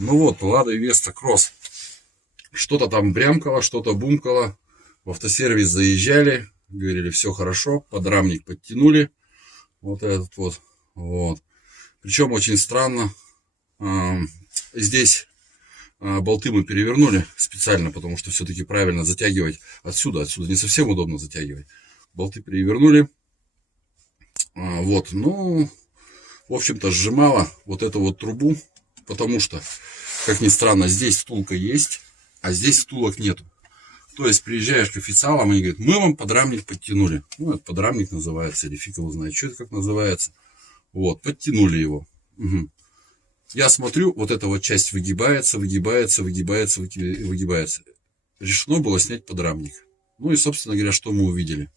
Ну вот, Лада Веста Кросс. Что-то там брямкало, что-то бумкало. В автосервис заезжали, говорили, все хорошо, подрамник подтянули. Вот этот вот. Вот. Причем очень странно. Здесь болты мы перевернули специально, потому что все-таки правильно затягивать отсюда. Отсюда не совсем удобно затягивать. Болты перевернули. Вот, ну, в общем-то, сжимала вот эту вот трубу, потому что, как ни странно, здесь втулка есть, а здесь втулок нету. То есть приезжаешь к официалам, они говорят, мы вам подрамник подтянули. Ну, это подрамник называется, или фиг его знает, что это как называется. Вот, подтянули его. Угу. Я смотрю, вот эта вот часть выгибается. Решено было снять подрамник. Ну и, собственно говоря, что мы увидели.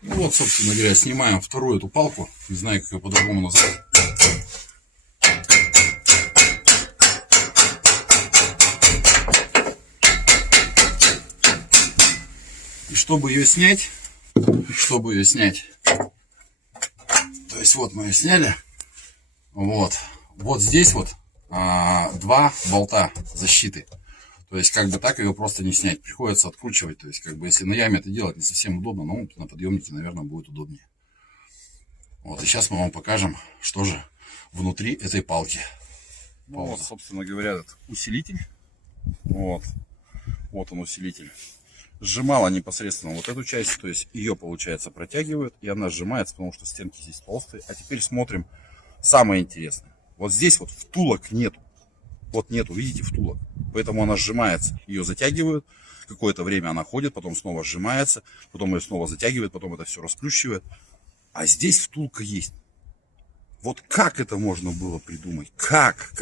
Ну вот, собственно говоря, снимаем вторую эту палку. Не знаю, как ее по-другому назвать. И чтобы ее снять, то есть вот мы ее сняли. Вот здесь вот два болта защиты. То есть как бы так ее просто не снять. Приходится откручивать. То есть как бы если на яме это делать не совсем удобно, но на подъемнике, наверное, будет удобнее. Вот и сейчас мы вам покажем, что же внутри этой палки. Ну, вот, собственно говоря, этот усилитель. Вот он усилитель. Сжимала непосредственно вот эту часть. То есть ее, получается, протягивают. И она сжимается, потому что стенки здесь толстые. А теперь смотрим самое интересное. Вот здесь вот втулок нету. Вот нету, видите, втулок. Поэтому она сжимается. Ее затягивают. Какое-то время она ходит, потом снова сжимается. Потом ее снова затягивают, потом это все расплющивает. А здесь втулка есть. Вот как это можно было придумать? Как?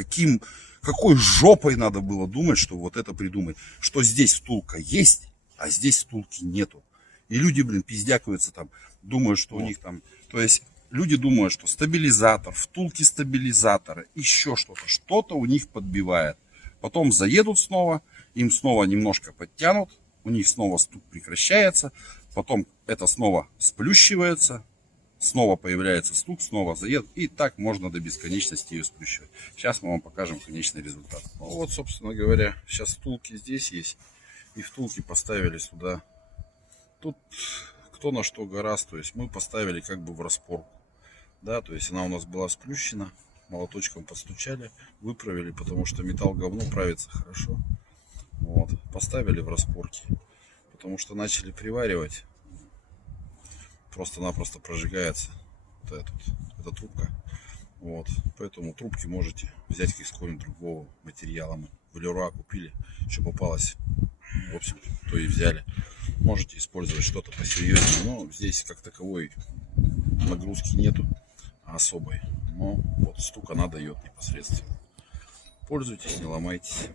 Какой жопой надо было думать, что вот это придумать? Что здесь втулка есть, а здесь втулки нету. И люди, пиздякаются там, думают, что у них там... То есть люди думают, что стабилизатор, втулки стабилизатора, еще что-то. Что-то у них подбивает. Потом заедут снова, им снова немножко подтянут, у них снова стук прекращается, потом это снова сплющивается, снова появляется стук, снова заедут, и так можно до бесконечности ее сплющивать. Сейчас мы вам покажем конечный результат. Ну вот, собственно говоря, сейчас втулки здесь есть, и втулки поставили сюда. Тут кто на что гораст, то есть мы поставили как бы в распорку. Да, то есть она у нас была сплющена, молоточком подстучали, выправили, потому что металл говно правится хорошо. Вот, поставили в распорки, потому что начали приваривать, просто-напросто прожигается вот эта трубка. Вот, поэтому трубки можете взять из какого-нибудь другого материала. Мы в Леруа купили, что попалось, в общем, то и взяли. Можете использовать что-то посерьезнее, но здесь как таковой нагрузки нету особой. Но вот стук она дает непосредственно. Пользуйтесь, не ломайтесь.